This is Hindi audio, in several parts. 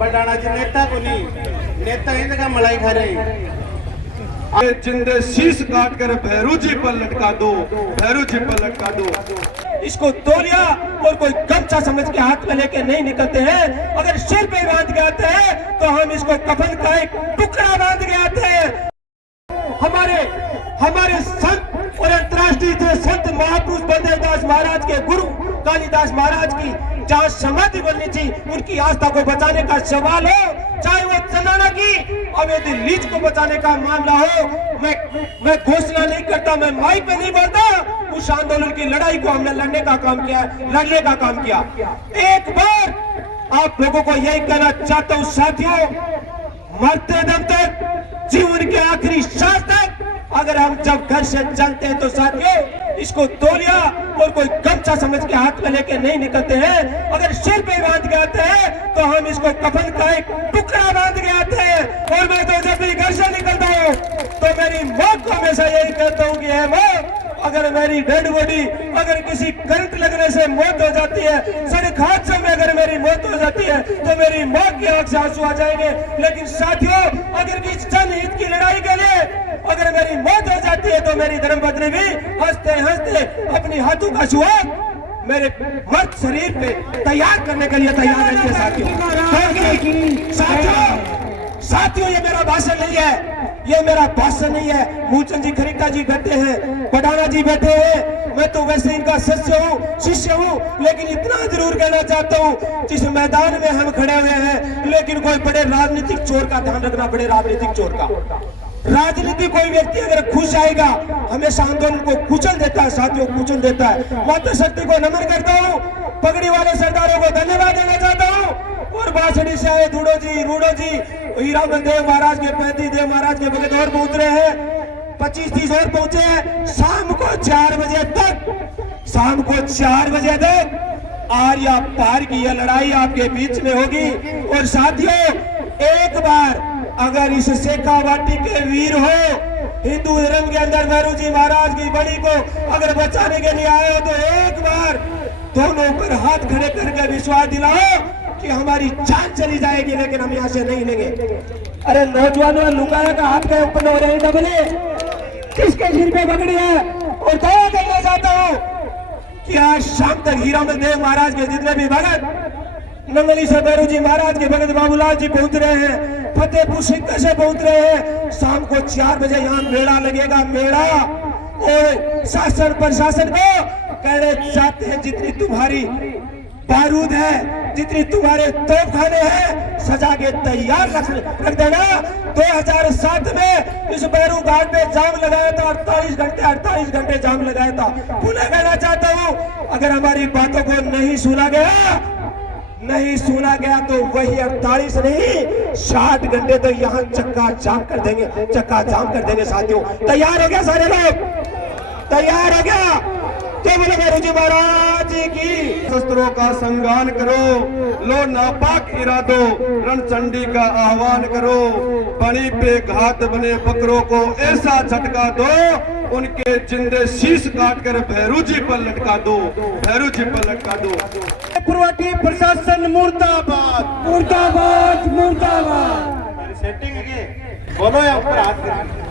पटाना जी नेता को नहीं, नेता हिंद का मलाई खा रहे। जिंदे शीश काट कर भैरू जी पर लटका दो, भैरू जी पर लटका दो। इसको तौलिया और कोई गमछा समझ के हाथ में लेके नहीं निकलते हैं। अगर सिर पे बांध के आते हैं तो हम इसको कफन का एक टुकड़ा बांध के आते हैं। हमारे संत और अंतर्राष्ट्रीय थे संत महापुरुष बद्रीदास महाराज के गुरु कालिदास महाराज की जहाँ समाधि बननी थी, उनकी आस्था को बचाने का सवाल हो, चाहे वो चंदना की अवैध लीज को बचाने का मामला हो। मैं घोषणा नहीं करता, मैं माइक पे नहीं बोलता। उस आंदोलन की लड़ाई को हमने लड़ने का काम किया, लड़ने का काम किया। एक बार आप लोगों को यही कहना चाहता हूँ साथियों, मरते दम तक, जीवन के आखिरी सांस तक अगर हम जब घर से चलते हैं तो साथियों इसको तौलिया और कोई गमछा समझ के हाथ में लेके नहीं निकलते हैं। अगर सिर पे बांध के आते हैं तो हम इसको कफन का एक टुकड़ा बांध के आते हैं। और मैं तो जब भी घर से निकलता हूँ तो मेरी मौत को हमेशा यही कहता हूँ कि है मौत, अगर मेरी डेड बॉडी अगर किसी करंट लगने से मौत हो जाती है, सड़क हादसे में अगर मेरी मौत हो जाती है तो मेरी मौत की आंख से आंसू आ जाएंगे। लेकिन साथियों अगर किसी जनहित की लड़ाई के लिए अगर मेरी मौत हो जाती है तो मेरी धर्मपत्नी भी हंसते हंसते अपनी हाथों का सुहाग मेरे मर्द शरीर पे तैयार करने के लिए तैयार रहती है। साथियों ये मेरा भाषण नहीं है, ये मेरा भाषण नहीं है। मूलचंद जी खरीका जी बैठे हैं, पटाना जी बैठे हैं, मैं तो वैसे इनका शिष्य हूँ। लेकिन इतना जरूर कहना चाहता हूँ, जिस मैदान में हम खड़े हुए हैं, लेकिन कोई बड़े राजनीतिक चोर का ध्यान रखना, बड़े राजनीतिक चोर का। राजनीति कोई व्यक्ति अगर खुश आएगा हमेशा आंदोलन को कुचल देता है साथियों, कुचल देता है। माता शक्ति को नमन करता हूँ, पगड़ी वाले सरदारों को धन्यवाद देना चाहता हूँ। और बांसुरी से आए रूडो जी हीरामन देव महाराज के 35 देव महाराज के भगत और पहुंच रहे हैं, 25-30 और पहुंचे हैं। शाम को 4 बजे तक आर्या पार की यह लड़ाई आपके बीच में होगी। और साथियों एक बार अगर इस शेखावाटी के वीर हो, हिंदू धर्म के अंदर भैरू जी महाराज की बड़ी को अगर बचाने के लिए आए हो तो एक बार दोनों पर हाथ खड़े करके विश्वास दिलाओ कि हमारी जान चली जाएगी लेकिन हम यहाँ से नहीं लेंगे। अरे नौजवानों, लुकाया का हाथ के ऊपर हो रहे हैं डबले, किसके सिर पे पकड़ी है? और दावा करना चाहता हूँ कि आज शाम तक हीरामन देव महाराज के जितने भी भगत, नंगली से भैरू जी महाराज के भगत बाबूलाल जी पहुंच रहे हैं, फतेहपुर सिक्का से पहुंच रहे हैं। शाम को 4 बजे यहाँ मेला लगेगा, मेला। और शासन प्रशासन को कहना चाहते हैं जितनी तुम्हारी बारूद है, जितनी तुम्हारे तोपखाने हैं, सजा के तैयार रख देना। 2007 में इस भैरू घाट पे जाम लगाया था, 48 घंटे जाम लगाया था। पुनः कहना चाहता हूँ अगर हमारी बातों को नहीं सुना गया तो वही 48 नहीं 60 घंटे तो यहाँ चक्का जाम कर देंगे साथियों। तैयार हो गया सारे लोग? तैयार हो गया? तो बोले भैरू जी महाराज की। शस्त्रों का संगान करो, लो नापाक इरादो, रणचंडी का आह्वान करो। बनी पे घात बने बकरों को ऐसा झटका दो, उनके जिंदे शीश काट कर भैरू जी पर लटका दो, भैरू जी पर लटका दो। पुरवठी प्रशासन मुर्दाबाद, मुर्दाबाद मुर्दाबाद। सेटिंग है बोलो या ऊपर हाथ करें।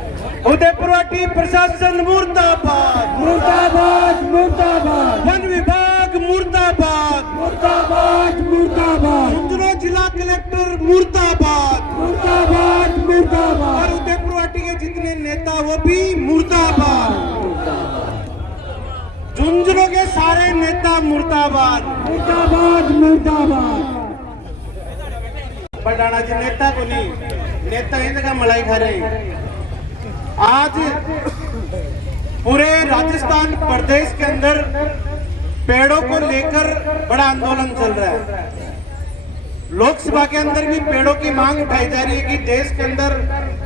उदयपुरवाटी प्रशासन मुर्दाबाद, मुर्दाबाद मुर्दाबाद। वन विभाग मुर्दाबाद, मुर्दाबाद मुर्दाबाद। झुंझुनू जिला कलेक्टर मुर्दाबाद, मुर्दाबाद मुर्दाबाद। और उदयपुरवाटी के जितने नेता वो भी मुर्दाबाद। झुंझुनू के सारे नेता मुर्दाबाद, मुर्दाबाद मुर्दाबाद। पटाना जी नेता को नहीं, नेता हिंद का मलाई खा रहे। आज पूरे राजस्थान प्रदेश के अंदर पेड़ों को लेकर बड़ा आंदोलन चल रहा है। लोकसभा के अंदर भी पेड़ों की मांग उठाई जा रही है कि देश के अंदर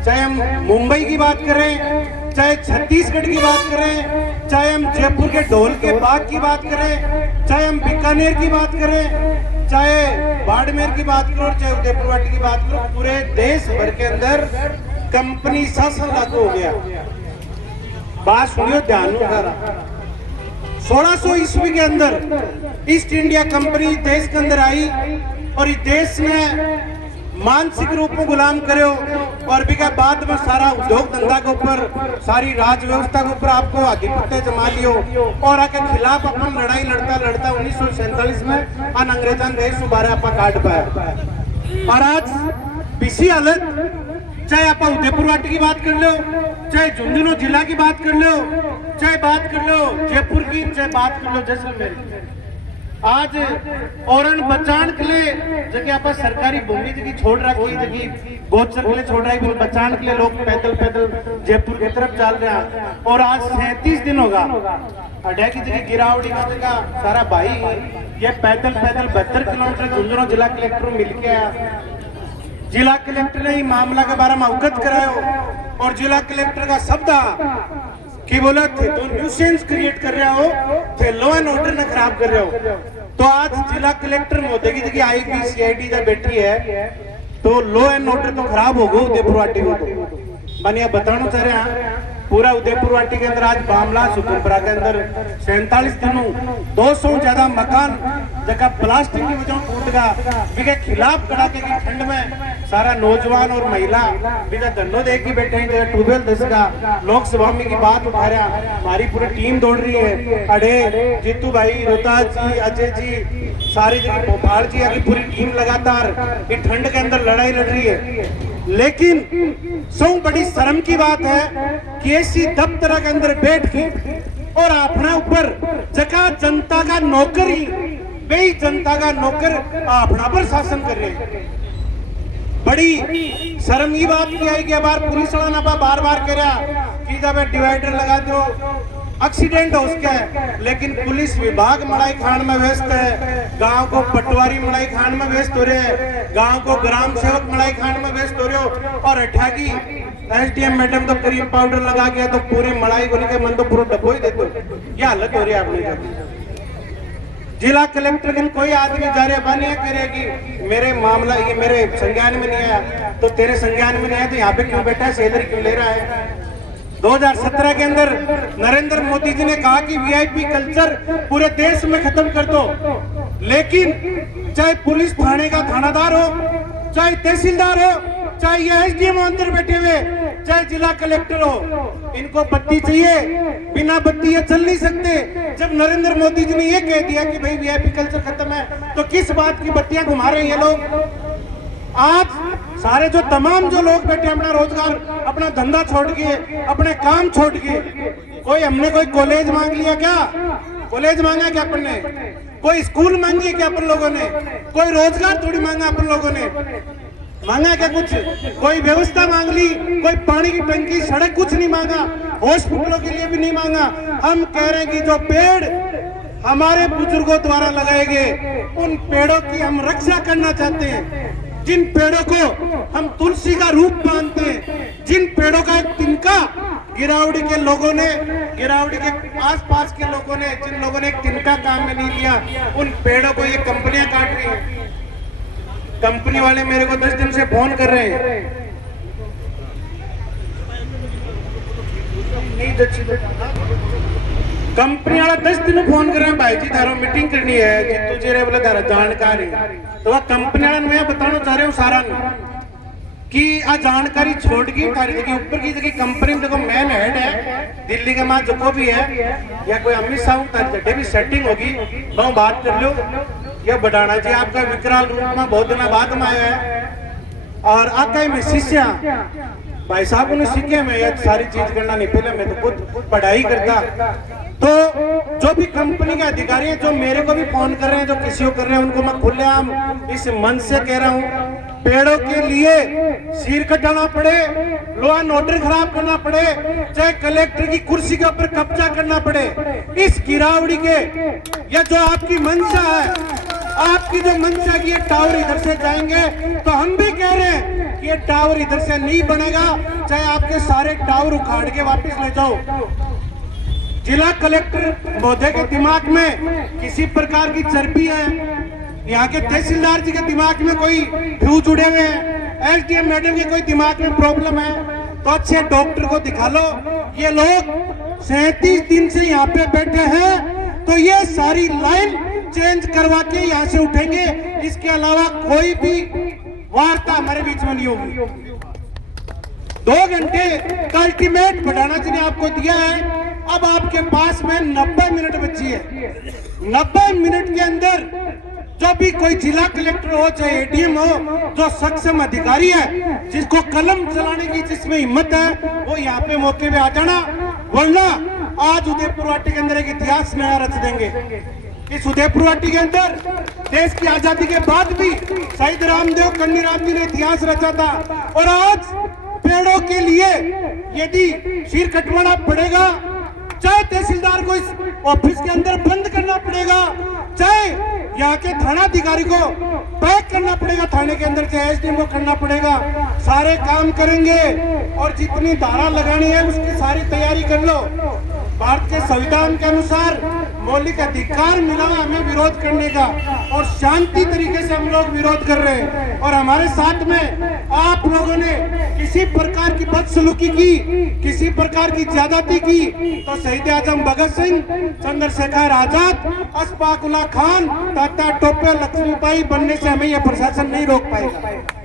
चाहे हम मुंबई की बात करें, चाहे छत्तीसगढ़ की बात करें, चाहे हम जयपुर के ढोल के बाग की बात करें, चाहे हम बीकानेर की बात करें, चाहे बाड़मेर की बात करो, चाहे उदयपुरवाटी की बात करो, पूरे देश भर के अंदर कंपनी शासन लागू हो गया। बात सुनियो ध्यान से। 1600 ईस्वी के अंदर ईस्ट इंडिया कंपनी देश के अंदर आई और इस देश में मानसिक रूप में गुलाम करे और भी बाद में सारा उद्योग धंधा के ऊपर सारी राज व्यवस्था के ऊपर आपको आधिपत्य जमा लियो और आके खिलाफ अपन लड़ाई लड़ता 1947 में अन अंग्रेजन देश उबारे आप काट पाया। और आज पिछली हालत चाहे आप उदयपुर वाटी की बात कर लो, चाहे झुंझुनू जिला की बात कर लो, चाहे बात कर लो जयपुर की, चाहे बात कर लो जैसलमेर की, आज औरण बचान के लिए जगह आप सरकारी भूमि जगह छोड़ रखी जगह गोचर के लिए छोड़ रही बचान के लिए लोग पैदल जयपुर की तरफ चल रहे हैं। और आज 37 दिन होगा अड्डा की जगह गिरावड़ी का जगह सारा भाई ये पैदल 72 किलोमीटर झुंझुनू जिला कलेक्टर मिलके आया। जिला कलेक्टर ने ही मामला के बारे में अवगत कराया और जिला कलेक्टर का शब्द कि बोला थे तो न्यूसेंस क्रिएट कर रहे हो, थे लॉ एंड ऑर्डर ने खराब कर रहे हो। तो आज जिला कलेक्टर मोदी की जगह आईपी सीआईडी जब बैठी है तो लॉ एंड ऑर्डर तो खराब होगा उदयपुर वाटी को। तो मैंने बताना चाह रहे हैं पूरा उदयपुर वाटी के अंदर आज बामला सुकुमपुरा के अंदर 47 दिनों 200 ज्यादा मकान जगह प्लास्टिक की वजह टूट गया। के खिलाफ कड़ाके की ठंड में सारा नौजवान और महिला बिना धन्नो देख के बैठे हैं। ट्यूबवेल दसगा लोकसभा में की बात उठा रहा, हमारी पूरी टीम दौड़ रही है। अड़े जीतू भाई, रोहतास जी, अजय जी, सारी जगह भोपाल जी आगे पूरी टीम लगातार ये ठंड के अंदर लड़ाई लड़ रही है। लेकिन सौ बड़ी शर्म की बात है कि ऐसी दफ्तर के अंदर बैठ के और अपना ऊपर जगह जनता का नौकरी वही जनता का नौकर अपना पर शासन कर रहे हैं। बड़ी शर्म की बात की है कि बार पुलिस वाला बार कह रहा कि जब डिवाइडर लगा दो एक्सीडेंट हो उसका है, लेकिन पुलिस विभाग मड़ाई खान में व्यस्त है, गांव को पटवारी मड़ाई खान में व्यस्त हो रहे हैं, गांव को ग्राम सेवक मड़ाई खान में व्यस्त हो रहे हो। और अठागी एसडीएम मैडम तो क्रीम पाउडर लगा गया तो पूरी मड़ाई को लेकर मन तो पूरा डब्बो ही देते। ये हालत हो रही है आपने। जिला कलेक्टर दिन कोई आदमी जा रहे बनिया करेगी मेरे मामला ये मेरे संज्ञान में नहीं आया तो तेरे संज्ञान में नहीं आया तो यहाँ पे क्यों बैठा है, सैलरी क्यों ले रहा है। 2017 के अंदर नरेंद्र मोदी जी ने कहा कि वीआईपी कल्चर पूरे देश में खत्म कर दो, लेकिन चाहे पुलिस थाने का थानादार हो, चाहे तहसीलदार हो, चाहे ये एसडीएम अंदर बैठे हुए, चाहे जिला कलेक्टर हो, इनको बत्ती चाहिए। बिना बत्ती ये चल नहीं सकते। जब नरेंद्र मोदी जी ने ये कह दिया कि भाई वीआईपी कल्चर खत्म है तो किस बात की बत्तियां घुमा रहे हैं ये लोग। आज सारे जो तमाम जो लोग बैठे अपना रोजगार अपना धंधा छोड़ के अपने काम छोड़ के, कोई हमने कोई कॉलेज मांग लिया क्या? कॉलेज मांगा क्या अपन ने? कोई स्कूल मांगी क्या अपन लोगों ने? कोई रोजगार थोड़ी मांगा अपन लोगों ने? मांगा क्या कुछ? कोई व्यवस्था मांग ली, कोई पानी की टंकी, सड़क कुछ नहीं मांगा, हॉस्पिटलों के लिए भी नहीं मांगा। हम कह रहे हैं कि जो पेड़ हमारे बुजुर्गों द्वारा लगाए गए उन पेड़ों की हम रक्षा करना चाहते हैं। जिन पेड़ों को हम तुलसी का रूप मानते हैं, जिन पेड़ों का एक तिनका गिरावड़ी के लोगों ने, गिरावड़ी के आसपास के लोगों ने, जिन लोगों ने एक तिनका काम में नहीं लिया, उन पेड़ों को ये कंपनियां काट रही हैं। कंपनी वाले मेरे को 10 दिन से फोन कर रहे हैं, कंपनी वाला 10 दिन फोन कर रहे हैं, भाई जी तारो मीटिंग करनी है कि तुझे रे बोले तारा जानकारी। तो वह कंपनी वाला मैं बताना चाह रहा हूँ सारा कि आ जानकारी छोड़ की तारी जगह ऊपर की जगह कंपनी में देखो मैन हेड है दिल्ली के मां जो भी है या कोई अमित शाह तारी जगह भी सेटिंग होगी वो बात कर लो। या बढ़ाना जी आपका विकराल रूप में बहुत दिन बाद में आया है और आका में शिष्या भाई साहब ने सीखे मैं ये सारी चीज करना नहीं, पहले मैं तो खुद पढ़ाई करता। तो जो भी कंपनी के अधिकारी हैं जो मेरे को भी फोन कर रहे हैं, जो किसी को कर रहे हैं, उनको मैं खुलेआम इस मन से कह रहा हूँ, पेड़ों के लिए सिर कटाना पड़े, लॉ एंड ऑर्डर खराब करना पड़े, चाहे कलेक्टर की कुर्सी के ऊपर कब्जा करना पड़े, इस गिरावड़ी के या जो आपकी मंशा है, आपकी जो मंशा की ये टावर इधर से जाएंगे तो हम भी कह रहे हैं कि ये टावर इधर से नहीं बनेगा, चाहे आपके सारे टावर उखाड़ के वापस ले जाओ। जिला कलेक्टर महोदय के दिमाग में किसी प्रकार की चर्बी है, यहाँ के तहसीलदार जी के दिमाग में कोई फ्यूज उड़े हुए हैं, एसडीएम मैडम के कोई दिमाग में प्रॉब्लम है तो अच्छे डॉक्टर को दिखा लो। ये लोग 37 दिन से यहाँ पे बैठे हैं तो ये सारी लाइन चेंज करवा के यहाँ से उठेंगे। इसके अलावा कोई भी वार्ता हमारे बीच में नहीं होगी। 2 घंटे का अल्टीमेट भडाना जी ने आपको दिया है। अब आपके पास में 90 मिनट बची है। 90 मिनट के अंदर जो भी कोई जिला कलेक्टर हो चाहे एडीएम हो, जो सक्षम अधिकारी है, जिसको कलम चलाने की जिसमें हिम्मत है, वो यहाँ पे मौके पे आ जाना, वरना आज उदयपुर वाटी के अंदर एक इतिहास नया रच देंगे। इस उदयपुर वाटी के अंदर देश की आजादी के बाद भी शहीद रामदेव कन्नीराम जी ने इतिहास रचा था, और आज पेड़ों के लिए यदि सिर कटवाना पड़ेगा, चाहे तहसीलदार को इस ऑफिस के अंदर बंद करना पड़ेगा, चाहे यहाँ के थानाधिकारी को पैक करना पड़ेगा थाने के अंदर, चाहे एसडीएम को करना पड़ेगा, सारे काम करेंगे। और जितनी धारा लगानी है उसकी सारी तैयारी कर लो। भारत के संविधान के अनुसार मौलिक अधिकार मिला हमें विरोध करने का, और शांति तरीके से हम लोग विरोध कर रहे हैं। और हमारे साथ में आप लोगों ने किसी प्रकार की बदसलूकी की, किसी प्रकार की ज्यादती की, तो शहीद आजम भगत सिंह, चंद्रशेखर आजाद, अशफाक उल्लाह खान, तात्या टोपे, लक्ष्मीबाई बनने से हमें यह प्रशासन नहीं रोक पाएगा।